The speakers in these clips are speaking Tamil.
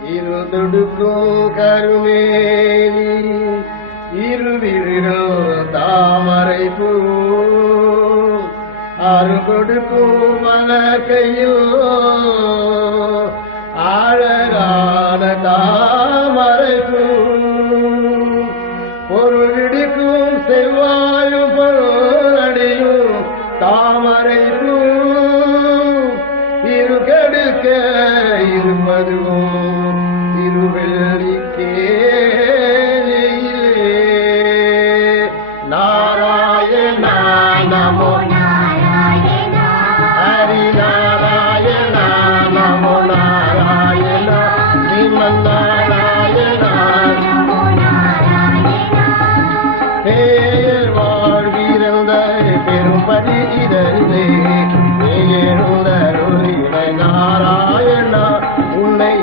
இருதொடுக்கும் கருமேனி இருவிழிரோ தாமரை பூ அரு கொடுக்கும் மலக்கையில் ஆழகான தாமரை பூ பொருளிடிக்கும் செவ்வாயும் பொருளடியும் தாமரை பூ இருகடுக்க இருப்பதுவும் திருவெள்ளிக்கே நாராயண நமோ நாராயண ஹரி நாராயண நமோ நாராயண ஸ்ரீமன் நாராயண நமோ நாராயண பேயர் வாழ்விருந்த பெரும்பதி இதழே நாராயண உன்னை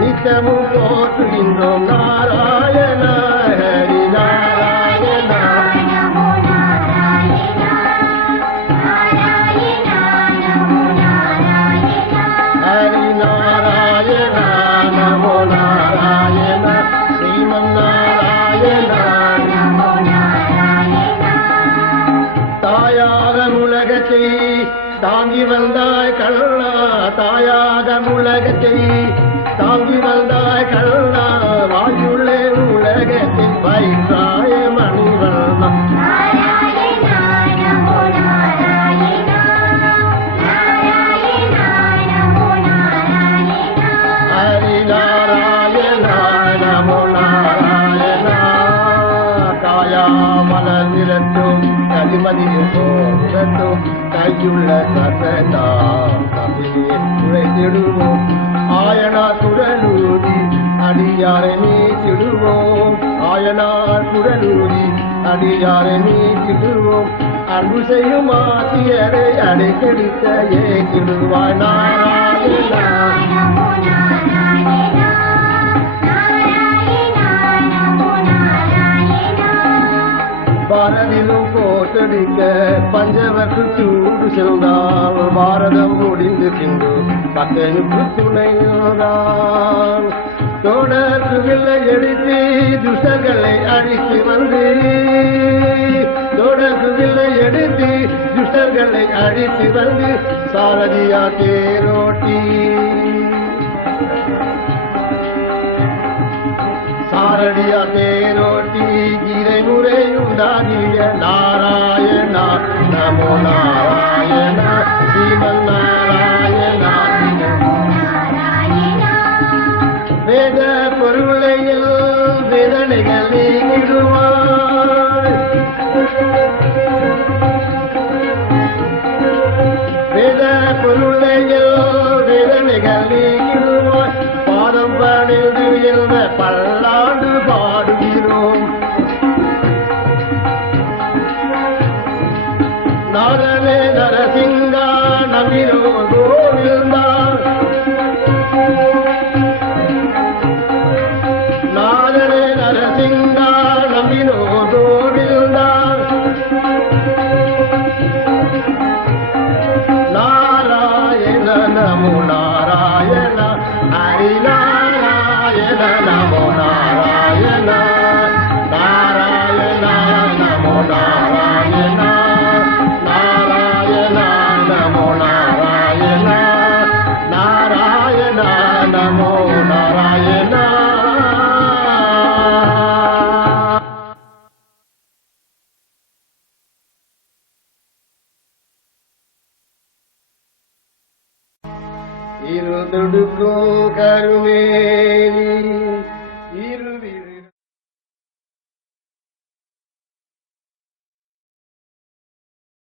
நித்தமும் போற்றுகின்றோம் நாராயண ஹரி நாராயண நமோ நாராயண நாராயண நமோ நாராயண ஹரி நாராயண நமோ நாராயண ஸ்ரீமன் நாராயண நமோ நாராயண தாயாக உலகத்தை தாங்கி வந்தாய் கண்ணா தாயாக உலகத்தை தாங்கி வந்தாய் கண்ணா வாயுள்ளே உலகத்தின் பயிராய மணிவண்ணம் ஹரி நாராயண நமோ நாராயண காயாமலர் நிரட்டும் கதிமதியும் போரட்டும் கையுள்ள சசதாம் கவியை உழைத்திடுவோம் ஆயனா குடலூதி அடியாரை நீத்திடுவோம் ஆயனா குடலூதி அடியாரை நீத்திடுவோம் அன்பு செய்யும் ஆசியரை அடைக்கெடுத்த ஏற்றிடுவாய் நாராயண பாரதிலும் போட்டடிக்க பஞ்சவர்க்கு சூடு செல்தான் பாரதம் முடிந்து பின்பு பக்தனுக்கு துணை நின்றான் தோடற்கு வில்லை எடுத்து துஷ்டர்களை அழித்து வந்து தோடற்கு வில்லை எடுத்து துஷ்டர்களை அழித்து வந்து சாரதியா தேரோட்டி சாரடியா தேரோட்டி கீரை முறையுண்டாகிய நாராயண நமோ நாராயண ஸ்ரீமன் நாராயண வேத பொருளையில் வேதனைகள் நீங்கிடுவாய் வேத பொருளையில் வேதனைகள் நீங்கிடுவாய் பாதம் பணிந்து எழுத பல்லாண்டு பாடுகிறோம் நாரணே நரசிங்கா நமிரோ கோவிந்தா நாரணே நரசிங்கா நமிரோ கோவிந்தா நாராயண நமோ நாராயண ஹரி நாராயண நமோ நாராயண நாராயண நமோ நாராயண நாராயண நமோ நாராயண நாராயண நமோ நாராயண இருதொடுக்கும் கருமேனி